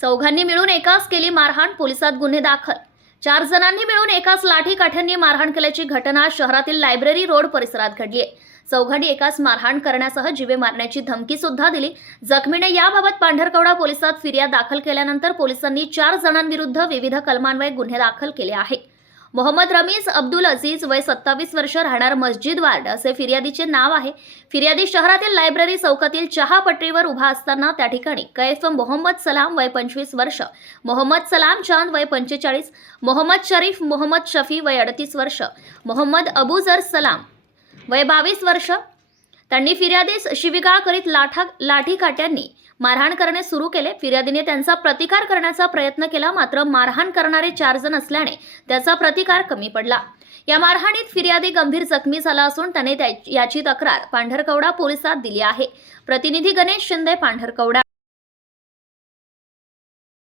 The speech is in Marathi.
चौघांनी मिळून एकाच केली मारहाण पोलिसात गुन्हे दाखल. चार जणांनी मिळून एकाच लाठी काठ्यांनी मारहाण केल्याची घटना शहरातील लायब्ररी रोड परिसरात घडली आहे चौघांनी एकाच मारहाण करण्यासह जीवे मारण्याची धमकी सुद्धा दिली. जखमीने याबाबत पांढरकवडा पोलिसात फिर्याद दाखल केल्यानंतर पोलिसांनी चार जणांविरुद्ध विविध कलमान्वये गुन्हे दाखल केले आहे मोहम्मद रमीज अब्दुल अजीज वय सत्तावीस वर्ष राहणार मस्जिद वार्ड असे फिर्यादीचे नाव आहे. फिर्यादी शहरातील लायब्ररी चौकातील चहा पटरीवर उभा असताना त्या ठिकाणी कैफ मोहम्मद सलाम वय पंचवीस वर्ष मोहम्मद सलाम चांद वय पंचेचाळीस मोहम्मद शरीफ मोहम्मद शफी वय अडतीस वर्ष मोहम्मद अबूजर सलाम वय बावीस वर्ष त्यांनी फिर्यादीस शिविगाळ करीत लाठा लाठीकाट्यांनी मारहाण करणे सुरू केले. फिर्यादीने त्यांचा प्रतिकार करण्याचा प्रयत्न केला. मात्र मारहाण करणारे चार जण असल्याने त्याचा प्रतिकार कमी पडला. या मारहाणीत फिर्यादी गंभीर जखमी झाला असून त्याने त्या- याची तक्रार पांढरकवडा पोलिसात दिली आहे. प्रतिनिधी गणेश शिंदे पांढरकवडा